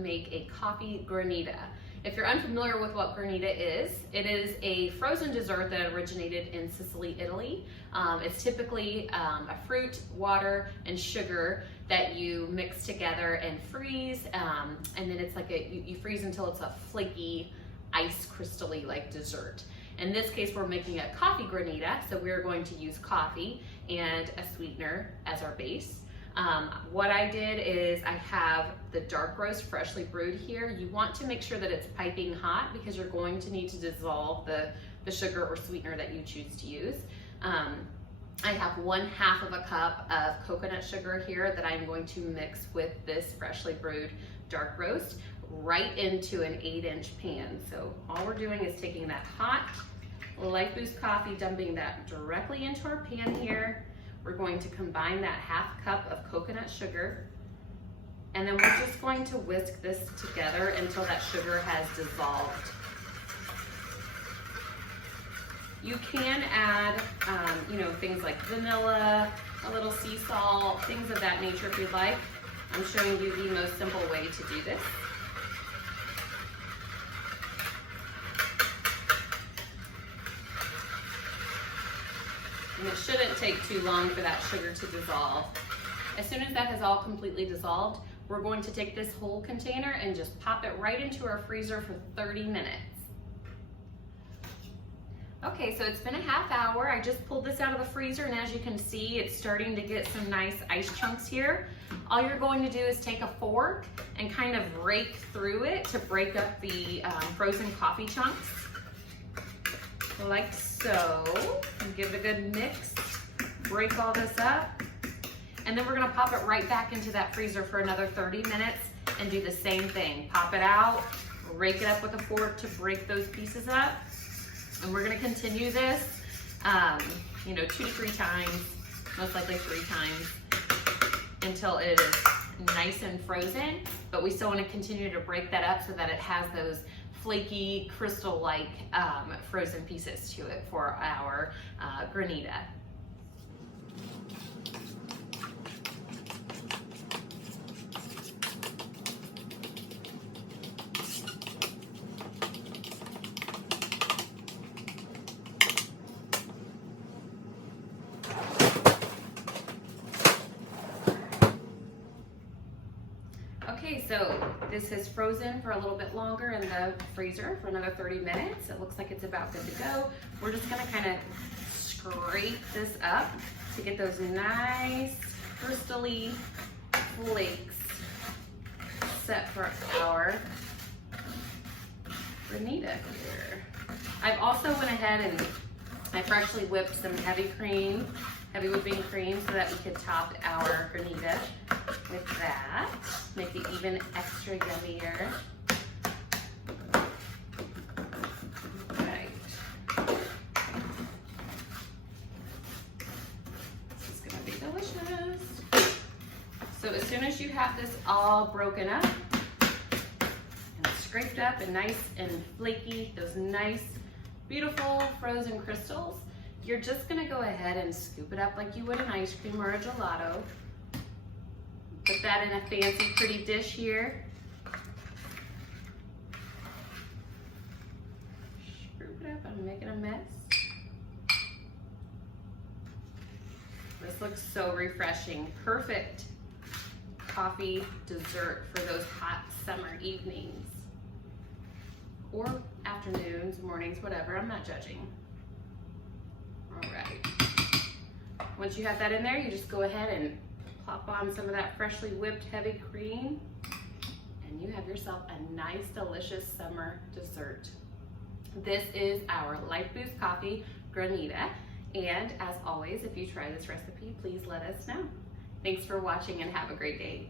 make a coffee granita. If you're unfamiliar with what granita is, it is a frozen dessert that originated in Sicily, Italy. It's typically a fruit, water, and sugar that you mix together and freeze, and then it's like you freeze until it's a flaky, ice crystal-y like dessert. In this case, we're making a coffee granita, so we're going to use coffee and a sweetener as our base. What I did is I have the dark roast freshly brewed here. You want to make sure that it's piping hot because you're going to need to dissolve the sugar or sweetener that you choose to use. I have 1/2 of a cup of coconut sugar here that I'm going to mix with this freshly brewed dark roast right into an 8-inch pan. So all we're doing is taking that hot LifeBoost coffee, dumping that directly into our pan here. We're going to combine that 1/2 cup of coconut sugar, and then we're just going to whisk this together until that sugar has dissolved. You can add, things like vanilla, a little sea salt, things of that nature if you'd like. I'm showing you the most simple way to do this. And it shouldn't take too long for that sugar to dissolve. As soon as that has all completely dissolved, we're going to take this whole container and just pop it right into our freezer for 30 minutes. Okay, so it's been a 1/2 hour. I just pulled this out of the freezer, and as you can see, it's starting to get some nice ice chunks here. All you're going to do is take a fork and kind of rake through it to break up the frozen coffee chunks, like so. And give it a good mix, break all this up, and then we're gonna pop it right back into that freezer for another 30 minutes and do the same thing. Pop it out, rake it up with a fork to break those pieces up, and we're gonna continue this, 2 to 3 times, most likely 3 times, until it is nice and frozen, but we still wanna continue to break that up so that it has those flaky, crystal-like frozen pieces to it for our granita. Okay, so this has frozen for a little bit longer in the freezer for another 30 minutes. It looks like it's about good to go. We're just gonna kind of scrape this up to get those nice crystally flakes set for our granita here. I've also went ahead and I freshly whipped some heavy whipping cream so that we could top our granita with that. Make it even extra yummier. Right. This is gonna be delicious. So as soon as you have this all broken up and scraped up and nice and flaky, those nice, beautiful frozen crystals, you're just gonna go ahead and scoop it up like you would an ice cream or a gelato. Put that in a fancy, pretty dish here. Scoop it up, I'm making a mess. This looks so refreshing. Perfect coffee dessert for those hot summer evenings. Or afternoons, mornings, whatever, I'm not judging. All right. Once you have that in there, you just go ahead and plop on some of that freshly whipped heavy cream, and you have yourself a nice, delicious summer dessert. This is our LifeBoost coffee granita, and as always, if you try this recipe, please let us know. Thanks for watching and have a great day.